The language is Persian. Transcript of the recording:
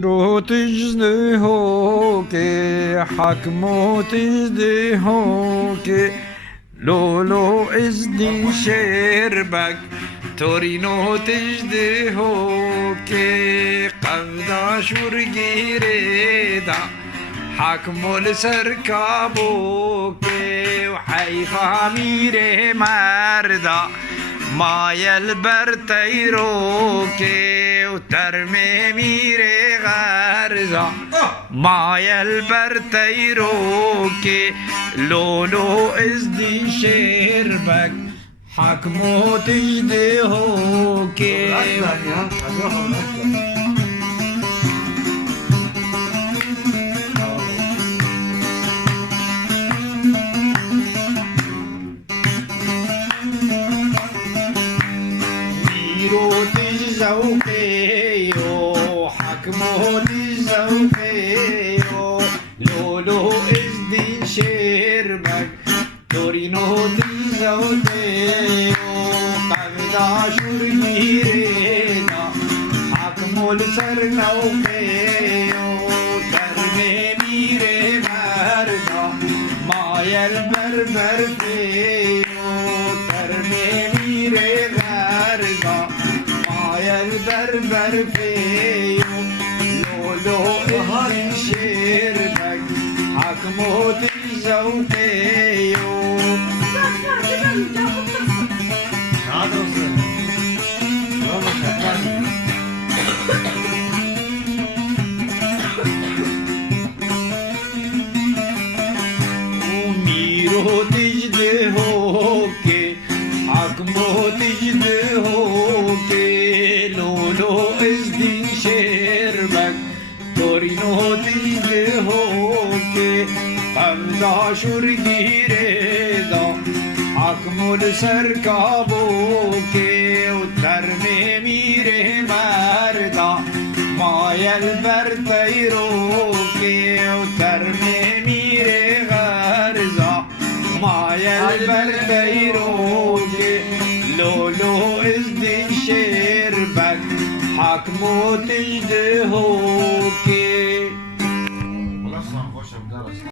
میرو تجده هو که حکمو تجده هو که لولو ازدی شربک تورینو تجده هو که قبضا شورگیره دا حکمو لسرکابو که وحیفا میره مردا مایل بر تیرو که و ترمه میره غرزا مایل بر تیرو که لولو ازدی شربک حکمو تجده هو که میرو تجزوقیو حکمو تجزوقیو لولو ازدین شربک تورینو تجزوقیو قبضا شورگیرینا حکمو لسرنوقیو ترمه میره مردا مایل بربر فیو ترمه میره غردا مایل بربر فیو لولو ازدین شربک حکمو تجزوقیو میرو تجده هو که حکمو تجده هو که لولو ازدین شربک تورینو تجده هو که قبضا شورگیره دا حکمو لسرکابو که و ترمه میره مردا مایل بر تیرو که و ترمه میره غرزا مایل بر تیرو که لولو ازدین شربک حکمو تجده هو که